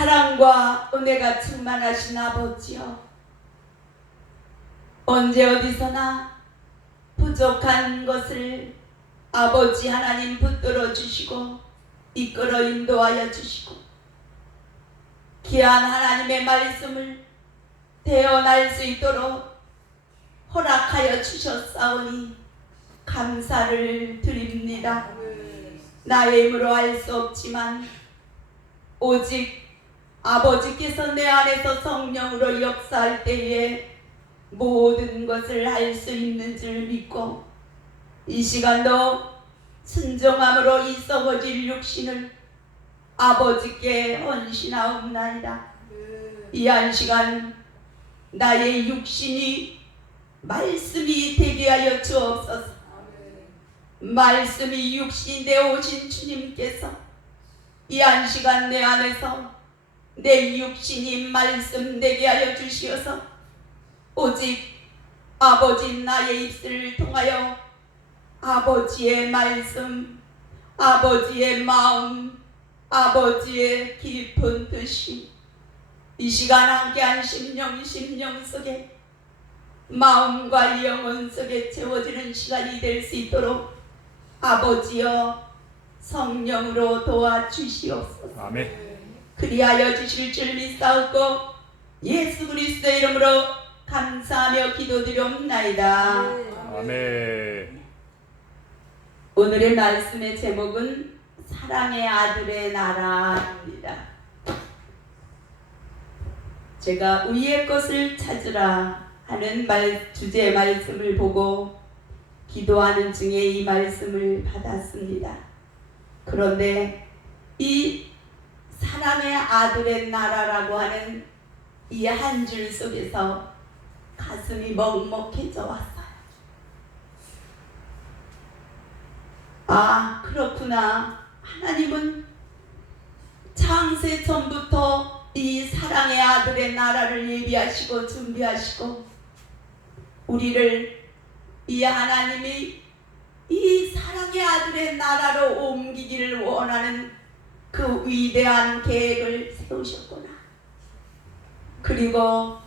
사랑과 은혜가 충만하신 아버지여 언제 어디서나 부족한 것을 아버지 하나님 붙들어 주시고 이끌어 인도하여 주시고 귀한 하나님의 말씀을 대언할 수 있도록 허락하여 주셨사오니 감사를 드립니다. 나의 힘으로 할 수 없지만 오직 아버지께서 내 안에서 성령으로 역사할 때에 모든 것을 할 수 있는 줄 믿고 이 시간도 순종함으로 이 썩어질 육신을 아버지께 헌신하옵나이다. 이 한 시간 나의 육신이 말씀이 되게 하여 주옵소서. 말씀이 육신이 되어 오신 주님께서 이 한 시간 내 안에서 내 육신이 말씀 되게 하여 주시어서 오직 아버지 나의 입술을 통하여 아버지의 말씀, 아버지의 마음, 아버지의 깊은 뜻이 이 시간 함께한 심령 심령 속에 마음과 영혼 속에 채워지는 시간이 될 수 있도록 아버지여 성령으로 도와주시옵소서. 아멘. 그리하여 주실 줄 믿사옵고 예수 그리스도의 이름으로 감사하며 기도드리옵나이다. 아멘. 오늘의 말씀의 제목은 사랑의 아들의 나라입니다. 제가 위의 것을 찾으라 하는 말, 주제의 말씀을 보고 기도하는 중에 이 말씀을 받았습니다. 그런데 이 사랑의 아들의 나라라고 하는 이 한 줄 속에서 가슴이 먹먹해져 왔어요. 아, 그렇구나. 하나님은 창세 전부터 이 사랑의 아들의 나라를 예비하시고 준비하시고 우리를 이 하나님이 이 사랑의 아들의 나라로 옮기기를 원하는 그 위대한 계획을 세우셨구나. 그리고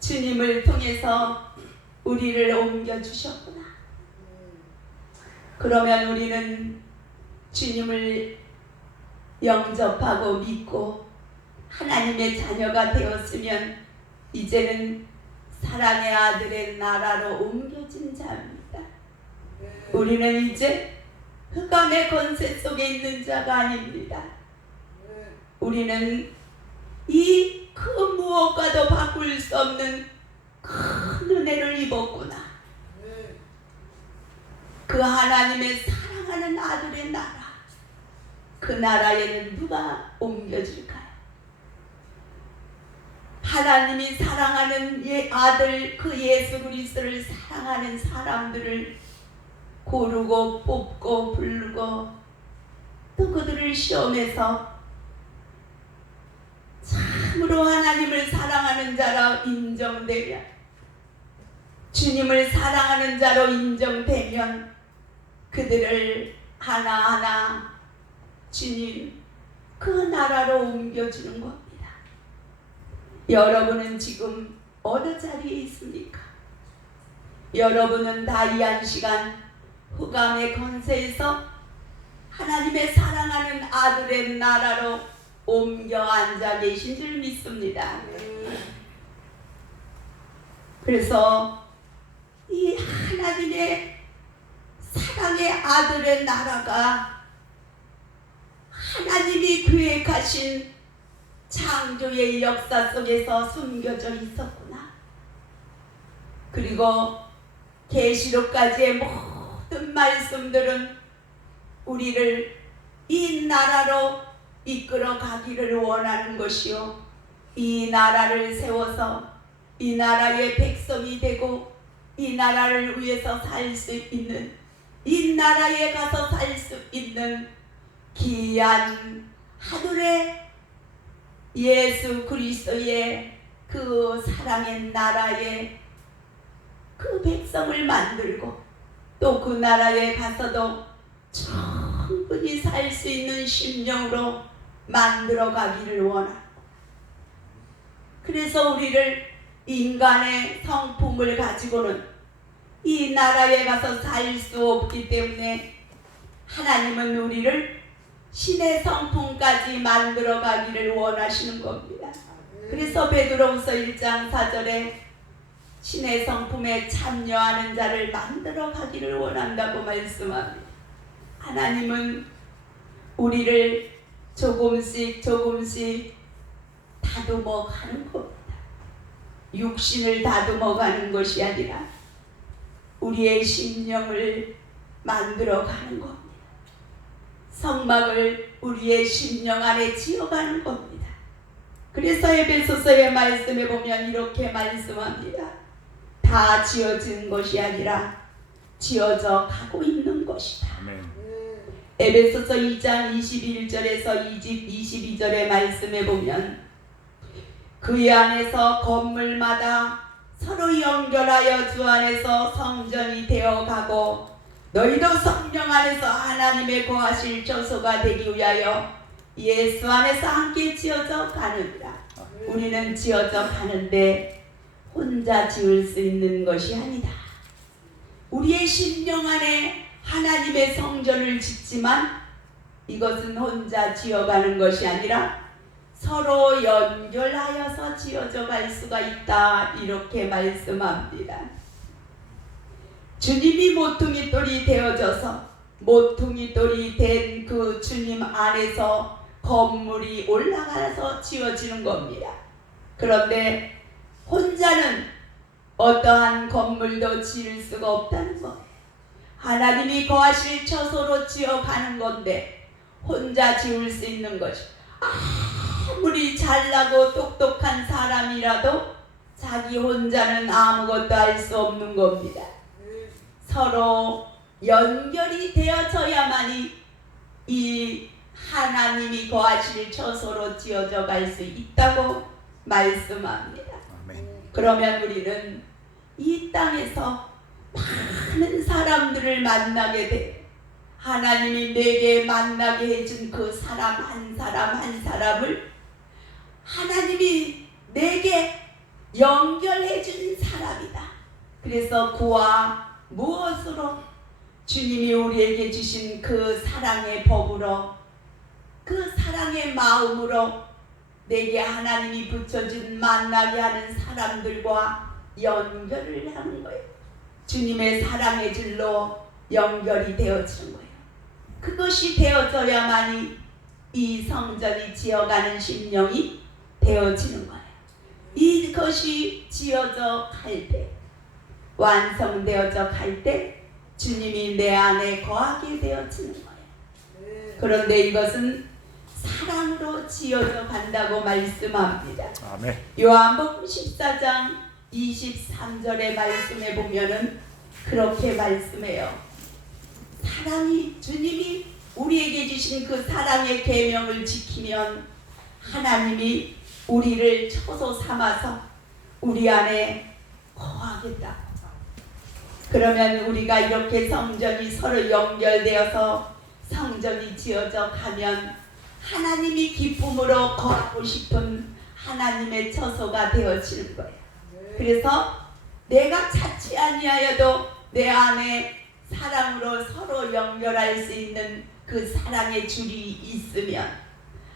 주님을 통해서 우리를 옮겨주셨구나. 그러면 우리는 주님을 영접하고 믿고 하나님의 자녀가 되었으면 이제는 사랑의 아들의 나라로 옮겨진 자입니다. 우리는 이제 흑암의 권세 속에 있는 자가 아닙니다. 우리는 이 그 무엇과도 바꿀 수 없는 큰 은혜를 입었구나. 그 하나님의 사랑하는 아들의 나라. 그 나라에는 누가 옮겨질까요? 하나님이 사랑하는 예 아들 그 예수 그리스도를 사랑하는 사람들을 고르고 뽑고 부르고 또 그들을 시험해서 참으로 하나님을 사랑하는 자라 인정되면 주님을 사랑하는 자로 인정되면 그들을 하나하나 주님 그 나라로 옮겨주는 겁니다. 여러분은 지금 어느 자리에 있습니까? 여러분은 다이한 시간 흑암의 권세에서 하나님의 사랑하는 아들의 나라로 옮겨 앉아 계신 줄 믿습니다. 그래서 이 하나님의 사랑의 아들의 나라가 하나님이 계획하신 창조의 역사 속에서 숨겨져 있었구나. 그리고 계시록까지의 모든 말씀들은 우리를 이 나라로 이끌어 가기를 원하는 것이요. 이 나라를 세워서 이 나라의 백성이 되고 이 나라를 위해서 살 수 있는 이 나라에 가서 살 수 있는 귀한 하늘의 예수 그리스도의 그 사랑의 나라에 그 백성을 만들고 또 그 나라에 가서도 충분히 살 수 있는 심령으로 만들어 가기를 원하고 그래서 우리를 인간의 성품을 가지고는 이 나라에 가서 살 수 없기 때문에 하나님은 우리를 신의 성품까지 만들어 가기를 원하시는 겁니다. 그래서 베드로후서 1장 4절에 신의 성품에 참여하는 자를 만들어 가기를 원한다고 말씀합니다. 하나님은 우리를 조금씩 조금씩 다듬어 가는 겁니다. 육신을 다듬어 가는 것이 아니라 우리의 심령을 만들어 가는 겁니다. 성막을 우리의 심령 안에 지어가는 겁니다. 그래서 에베소서의 말씀에 보면 이렇게 말씀합니다. 다 지어진 것이 아니라 지어져 가고 있는 것이다. 아멘. 에베소서 2장 21절에서 22절의 말씀에 보면 그 안에서 건물마다 서로 연결하여 주 안에서 성전이 되어 가고 너희도 성령 안에서 하나님의 거하실 처소가 되기 위하여 예수 안에서 함께 지어져 가느니라. 우리는 지어져 가는데 혼자 지을 수 있는 것이 아니다. 우리의 심령 안에 하나님의 성전을 짓지만 이것은 혼자 지어가는 것이 아니라 서로 연결하여서 지어져 갈 수가 있다. 이렇게 말씀합니다. 주님이 모퉁이 돌이 되어져서 모퉁이 돌이 된 그 주님 안에서 건물이 올라가서 지어지는 겁니다. 그런데 혼자는 어떠한 건물도 지을 수가 없다는 거예요. 하나님이 거하실 처소로 지어가는 건데 혼자 지을 수 있는 것이 아무리 잘나고 똑똑한 사람이라도 자기 혼자는 아무것도 할 수 없는 겁니다. 서로 연결이 되어져야만이 이 하나님이 거하실 처소로 지어져 갈 수 있다고 말씀합니다. 아멘. 그러면 우리는 이 땅에서 많은 사람들을 만나게 돼. 하나님이 내게 만나게 해준 그 사람 한 사람 한 사람을 하나님이 내게 연결해준 사람이다. 그래서 그와 무엇으로 주님이 우리에게 주신 그 사랑의 법으로 그 사랑의 마음으로 내게 하나님이 붙여준 만나게 하는 사람들과 연결을 하는 거예요. 주님의 사랑의 줄로 연결이 되어지는 거예요. 그것이 되어져야만이 이 성전이 지어가는 심령이 되어지는 거예요. 이것이 지어져 갈 때, 완성되어져 갈 때, 주님이 내 안에 거하게 되어지는 거예요. 그런데 이것은 사랑으로 지어져 간다고 말씀합니다. 요한복음 14장 23절의 말씀에 보면은 그렇게 말씀해요. 사랑이 주님이 우리에게 주신 그 사랑의 계명을 지키면 하나님이 우리를 처소 삼아서 우리 안에 거하겠다. 그러면 우리가 이렇게 성전이 서로 연결되어서 성전이 지어져 가면 하나님이 기쁨으로 거하고 싶은 하나님의 처소가 되어지는 거예요. 그래서 내가 찾지 아니하여도 내 안에 사랑으로 서로 연결할 수 있는 그 사랑의 줄이 있으면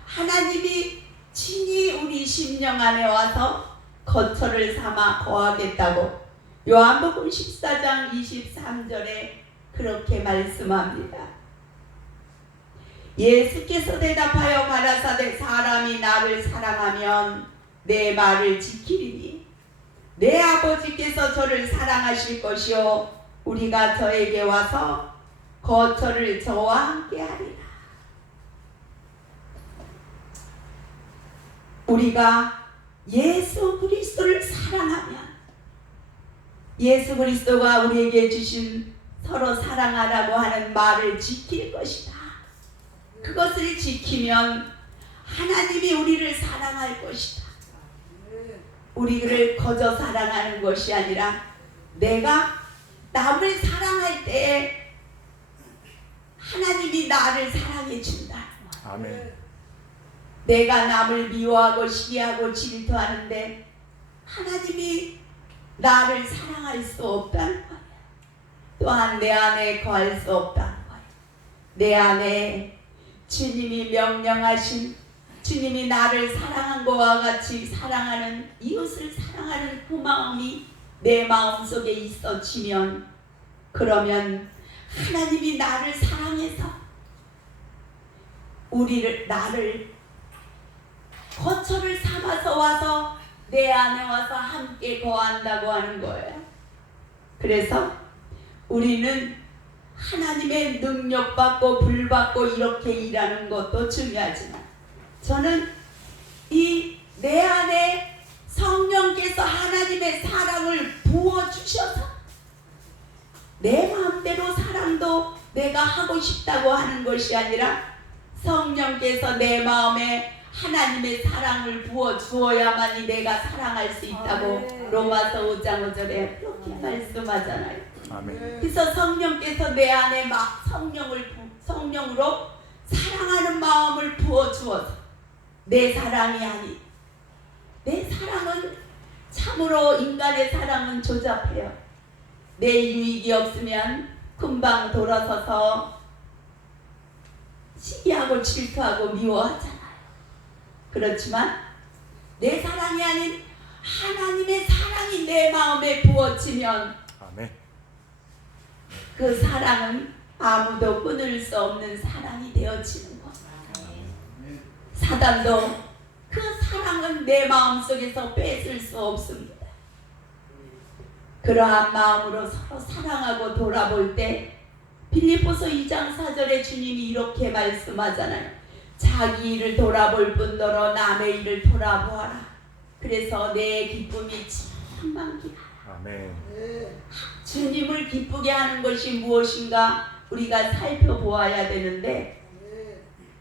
하나님이 친히 우리 심령 안에 와서 거처를 삼아 거하겠다고 요한복음 14장 23절에 그렇게 말씀합니다. 예수께서 대답하여 가라사대 사람이 나를 사랑하면 내 말을 지키리니 내 아버지께서 저를 사랑하실 것이요 우리가 저에게 와서 거처를 저와 함께 하리라. 우리가 예수 그리스도를 사랑하면 예수 그리스도가 우리에게 주신 서로 사랑하라고 하는 말을 지킬 것이다. 그것을 지키면 하나님이 우리를 사랑할 것이다. 우리를 거저 사랑하는 것이 아니라 내가 남을 사랑할 때 하나님이 나를 사랑해 준다. 아멘. 내가 남을 미워하고 시기하고 질투하는데 하나님이 나를 사랑할 수 없다는 거야. 또한 내 안에 거할 수 없다는 거야. 내 안에 주님이 명령하신 주님이 나를 사랑한 것과 같이 사랑하는 이웃을 사랑하는 그 마음이 내 마음 속에 있어지면 그러면 하나님이 나를 사랑해서 우리를 나를 거처를 삼아서 와서 내 안에 와서 함께 거한다고 하는 거예요. 그래서 우리는 하나님의 능력 받고 불 받고 이렇게 일하는 것도 중요하지만 저는 이 내 안에 성령께서 하나님의 사랑을 부어 주셔서 내 마음대로 사랑도 내가 하고 싶다고 하는 것이 아니라 성령께서 내 마음에 하나님의 사랑을 부어 주어야만이 내가 사랑할 수 있다고 아멘. 로마서 5장 5절에 그렇게 말씀하잖아요. 아멘. 그래서 성령께서 내 안에 막 성령을 부, 성령으로 사랑하는 마음을 부어 주어서 내 사랑이 아니 내 사랑은 참으로 인간의 사랑은 조잡해요. 내 유익이 없으면 금방 돌아서서 시기하고 질투하고 미워하잖아요. 그렇지만 내 사랑이 아닌 하나님의 사랑이 내 마음에 부어지면 아멘. 그 사랑은 아무도 끊을 수 없는 사랑이 되어지는 것. 사단도 그 사랑은 내 마음 속에서 뺏을 수 없습니다. 그러한 마음으로 서로 사랑하고 돌아볼 때 빌립보서 2장 4절에 주님이 이렇게 말씀하잖아요. 자기 일을 돌아볼 뿐더러 남의 일을 돌아보아라. 그래서 내 기쁨이 참 많기라. 아멘. 주님을 기쁘게 하는 것이 무엇인가 우리가 살펴보아야 되는데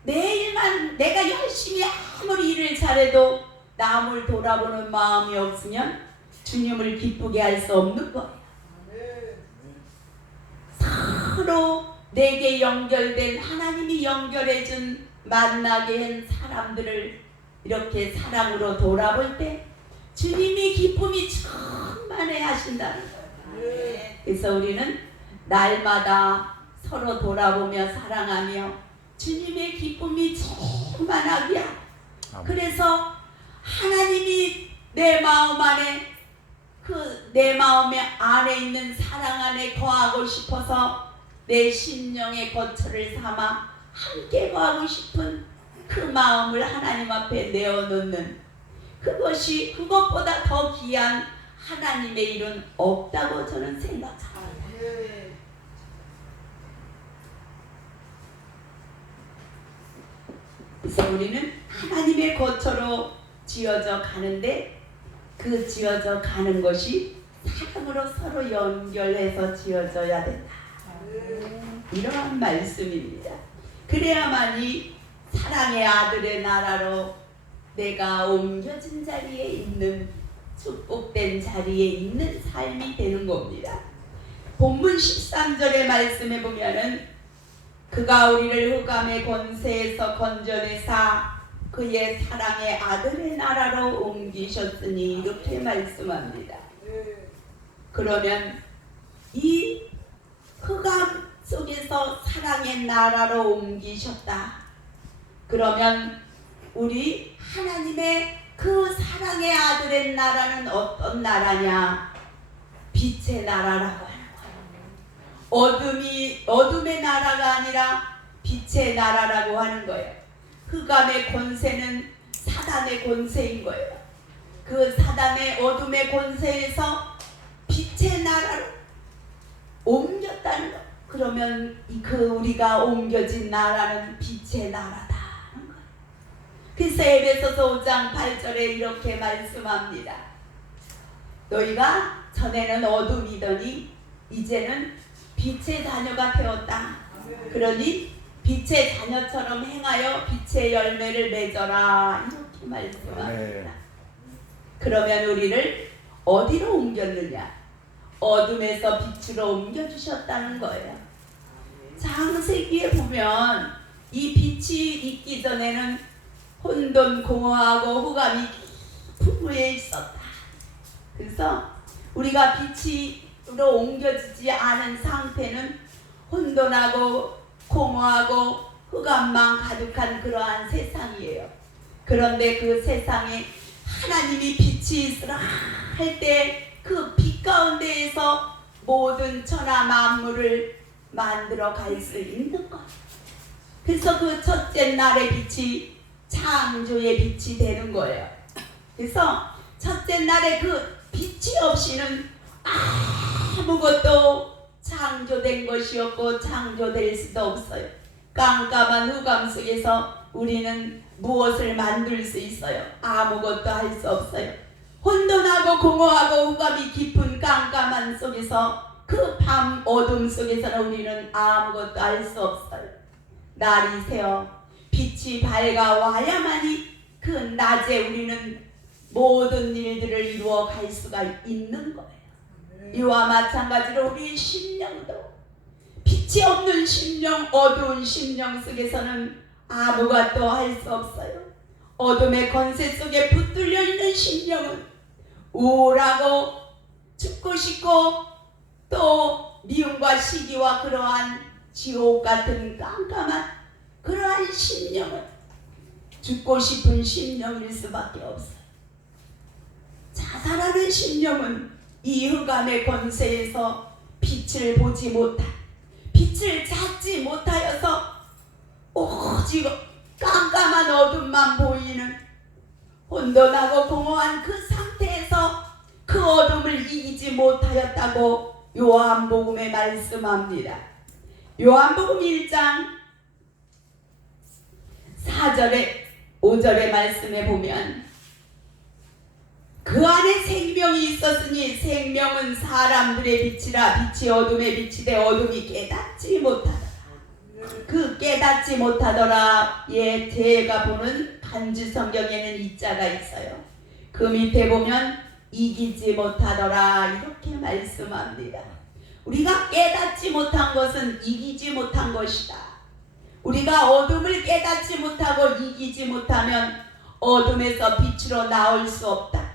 내일만 내가 열심히 아무리 일을 잘해도 남을 돌아보는 마음이 없으면 주님을 기쁘게 할 수 없는 거예요. 서로 내게 연결된 하나님이 연결해준 만나게 한 사람들을 이렇게 사랑으로 돌아볼 때 주님이 기쁨이 충만해 하신다는 거예요. 그래서 우리는 날마다 서로 돌아보며 사랑하며 주님의 기쁨이 아멘. 그래서 하나님이 내 마음 안에 그 내 마음의 안에 있는 사랑 안에 거하고 싶어서 내 심령의 거처를 삼아 함께 거하고 싶은 그 마음을 하나님 앞에 내어놓는 그것이 그것보다 더 귀한 하나님의 일은 없다고 저는 생각합니다. 그래서 우리는 하나님의 거처로 지어져 가는데 그 지어져 가는 것이 사랑으로 서로 연결해서 지어져야 된다. 이러한 말씀입니다. 그래야만이 사랑의 아들의 나라로 내가 옮겨진 자리에 있는 축복된 자리에 있는 삶이 되는 겁니다. 본문 13절의 말씀에 보면은 그가 우리를 흑암의 권세에서 건져내사 그의 사랑의 아들의 나라로 옮기셨으니 이렇게 말씀합니다. 그러면 이 흑암 속에서 사랑의 나라로 옮기셨다. 그러면 우리 하나님의 그 사랑의 아들의 나라는 어떤 나라냐? 빛의 나라라고 하는 거예요. 어둠이 어둠의 나라가 아니라 빛의 나라라고 하는 거예요. 흑암의 권세는 사단의 권세인 거예요. 그 사단의 어둠의 권세에서 빛의 나라로 옮겼다는 거. 그러면 이그 우리가 옮겨진 나라는 빛의 나라다. 그래서 에베소서 5장 8절에 이렇게 말씀합니다. 너희가 전에는 어둠이더니 이제는 빛의 자녀가 되었다. 그러니 빛의 자녀처럼 행하여 빛의 열매를 맺어라. 이렇게 말씀합니다. 아멘. 그러면 우리를 어디로 옮겼느냐? 어둠에서 빛으로 옮겨주셨다는 거예요. 창세기에 보면 이 빛이 있기 전에는 혼돈 공허하고 호감이 풍부해 있었다. 그래서 우리가 빛 으로 옮겨지지 않은 상태는 혼돈하고 공허하고 흑암만 가득한 그러한 세상이에요. 그런데 그 세상에 하나님이 빛이 있으라 할 때 그 빛 가운데에서 모든 천하 만물을 만들어 갈 수 있는 것. 그래서 그 첫째 날의 빛이 창조의 빛이 되는 거예요. 그래서 첫째 날에 그 빛이 없이는 아무것도 창조된 것이 없고 창조될 수도 없어요. 깜깜한 흑암 속에서 우리는 무엇을 만들 수 있어요? 아무것도 할 수 없어요. 혼돈하고 공허하고 흑암이 깊은 깜깜한 속에서 그 밤 어둠 속에서는 우리는 아무것도 할 수 없어요. 날이 새어 빛이 밝아와야만이 그 낮에 우리는 모든 일들을 이루어 갈 수가 있는 거예요. 이와 마찬가지로 우리 심령도 빛이 없는 심령, 어두운 심령 속에서는 아무것도 할 수 없어요. 어둠의 권세 속에 붙들려 있는 심령은 우울하고 죽고 싶고 또 미움과 시기와 그러한 지옥 같은 깜깜한 그러한 심령은 죽고 싶은 심령일 수밖에 없어요. 자살하는 심령은 이 흑암의 권세에서 빛을 보지 못한 빛을 찾지 못하여서 오직 깜깜한 어둠만 보이는 혼돈하고 공허한 그 상태에서 그 어둠을 이기지 못하였다고 요한복음에 말씀합니다. 요한복음 1장 4절에 5절의 말씀에 보면 그 안에 생명이 있었으니 생명은 사람들의 빛이라 빛이 어둠에 빛이 되 어둠이 깨닫지 못하더라. 그 깨닫지 못하더라. 예, 제가 보는 간주 성경에는 이 자가 있어요. 그 밑에 보면 이기지 못하더라 이렇게 말씀합니다. 우리가 깨닫지 못한 것은 이기지 못한 것이다. 우리가 어둠을 깨닫지 못하고 이기지 못하면 어둠에서 빛으로 나올 수 없다.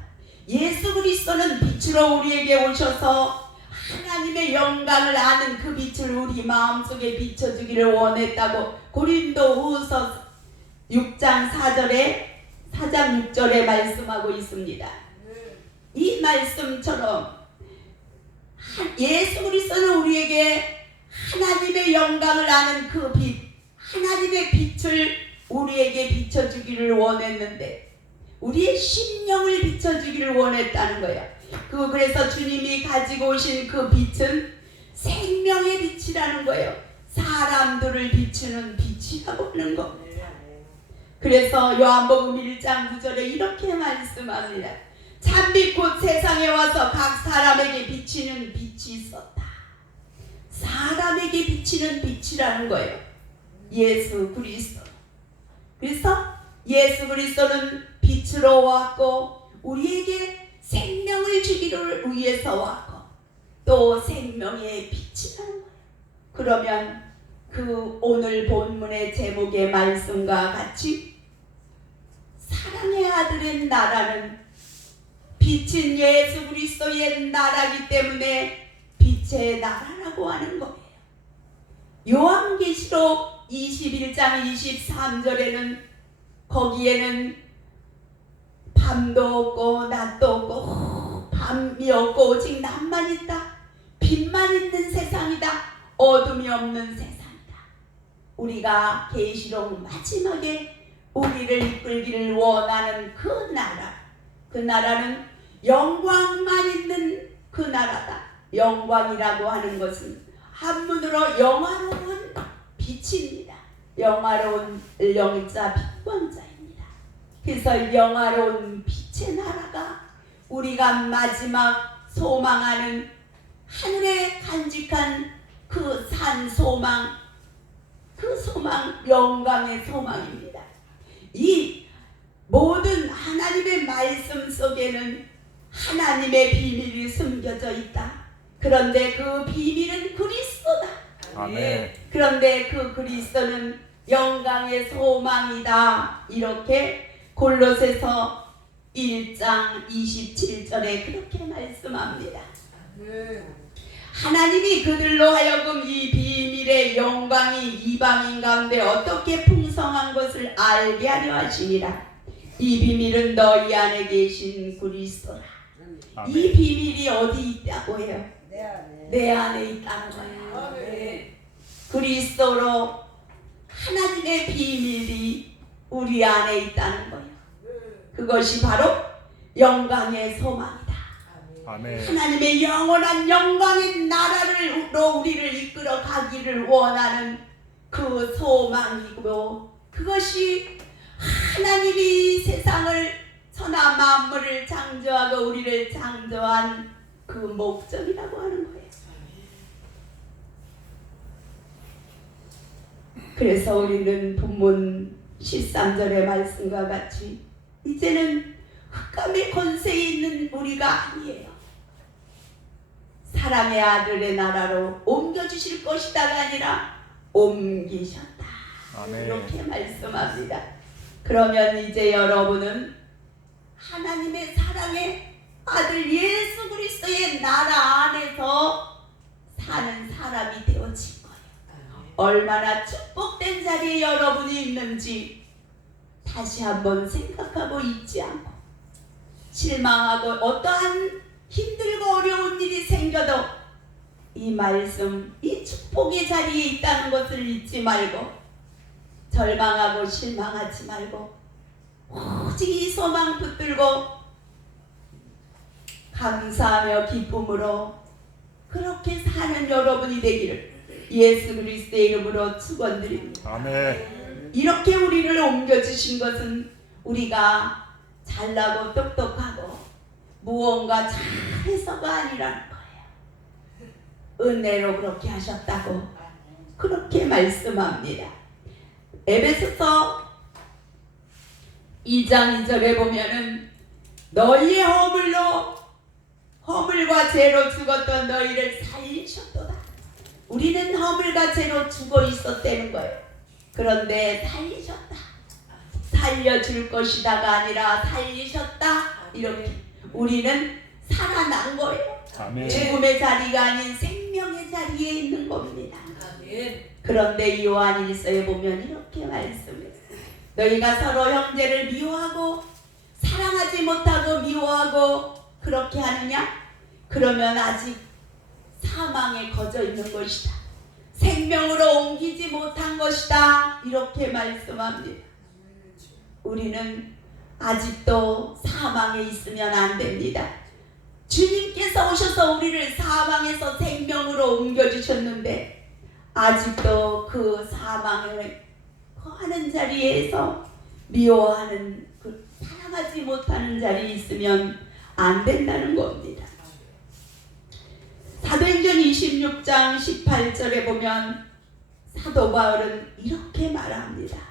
예수 그리스도는 빛으로 우리에게 오셔서 하나님의 영광을 아는 그 빛을 우리 마음속에 비춰주기를 원했다고 고린도 후서 6장 4절에 4장 6절에 말씀하고 있습니다. 이 말씀처럼 하- 예수 그리스도는 우리에게 하나님의 영광을 아는 그 빛, 하나님의 빛을 우리에게 비춰주기를 원했는데 우리의 심령을 비춰주기를 원했다는 거야. 그 그래서 주님이 가지고 오신 그 빛은 생명의 빛이라는 거예요. 사람들을 비추는 빛이라고 하는 거. 그래서 요한복음 1장 9절에 이렇게 말씀합니다. 참빛 곧 세상에 와서 각 사람에게 비치는 빛이 있었다. 사람에게 비치는 빛이라는 거예요. 예수 그리스도. 그래서 예수 그리스도는 빛으로 왔고 우리에게 생명을 주기를 위해서 왔고 또 생명의 빛이라는. 그러면 그 오늘 본문의 제목의 말씀과 같이 사랑의 아들의 나라는 빛은 예수 그리스도의 나라기 때문에 빛의 나라라고 하는 거예요. 요한계시록 21장 23절에는 거기에는 밤도 없고 낮도 없고 밤이 없고 오직 낮만 있다. 빛만 있는 세상이다. 어둠이 없는 세상이다. 우리가 계시록 마지막에 우리를 이끌기를 원하는 그 나라. 그 나라는 영광만 있는 그 나라다. 영광이라고 하는 것은 한문으로 영화로운 빛입니다. 영화로운 영자 빛광자 그래서 영화로운 빛의 나라가 우리가 마지막 소망하는 하늘에 간직한 그 산 소망, 그 소망, 영광의 소망입니다. 이 모든 하나님의 말씀 속에는 하나님의 비밀이 숨겨져 있다. 그런데 그 비밀은 그리스도다. 아멘. 그런데 그 그리스도는 영광의 소망이다. 이렇게 골로새서 1장 27절에 그렇게 말씀합니다. 하나님이 그들로 하여금 이 비밀의 영광이 이방인 가운데 어떻게 풍성한 것을 알게 하려 하시니라. 이 비밀은 너희 안에 계신 그리스도라. 이 아멘. 비밀이 어디 있다고 해요? 내 안에. 내 안에 있다는 거야. 그리스도로 하나님의 비밀이 우리 안에 있다는 거예요. 그것이 바로 영광의 소망이다. 아멘. 하나님의 영원한 영광의 나라를로 우리를 이끌어 가기를 원하는 그 소망이고 그것이 하나님이 세상을 천하 만물을 창조하고 우리를 창조한 그 목적이라고 하는 거예요. 그래서 우리는 본문 13절의 말씀과 같이 이제는 흑암의 권세에 있는 우리가 아니에요. 사랑의 아들의 나라로 옮겨주실 것이다가 아니라 옮기셨다. 아멘. 이렇게 말씀합니다. 그러면 이제 여러분은 하나님의 사랑의 아들 예수 그리스도의 나라 안에서 사는 사람이 거예요. 얼마나 축복된 자리에 여러분이 있는지 다시 한번 생각하고 있지 않고 실망하고 어떠한 힘들고 어려운 일이 생겨도 이 말씀, 이 축복의 자리에 있다는 것을 잊지 말고 절망하고 실망하지 말고 오직 이 소망 붙들고 감사하며 기쁨으로 그렇게 사는 여러분이 되기를 예수 그리스도의 이름으로 축원드립니다. 아멘. 이렇게 우리를 옮겨 주신 것은 우리가 잘나고 똑똑하고 무언가 잘해서가 아니라는 거예요. 은혜로 그렇게 하셨다고 그렇게 말씀합니다. 에베소서 2장 2절에 보면은 너희의 허물로 허물과 죄로 죽었던 너희를 살리셨도다. 우리는 허물과 죄로 죽어 있었다는 거예요. 그런데 살리셨다. 살려줄 것이다가 아니라 살리셨다. 이렇게 우리는 살아난 거예요. 아멘. 죽음의 자리가 아닌 생명의 자리에 있는 겁니다. 그런데 요한일서에 보면 이렇게 말씀해요. 너희가 서로 형제를 미워하고 사랑하지 못하고 미워하고 그렇게 하느냐? 그러면 아직 사망에 거저 있는 것이다. 생명으로 옮기지 못한 것이다. 이렇게 말씀합니다. 우리는 아직도 사망에 있으면 안 됩니다. 주님께서 오셔서 우리를 사망에서 생명으로 옮겨주셨는데 아직도 그 사망을 거하는 자리에서 미워하는 그 사랑하지 못하는 자리에 있으면 안 된다는 겁니다. 사도행전 26장 18절에 보면 사도 바울은 이렇게 말합니다.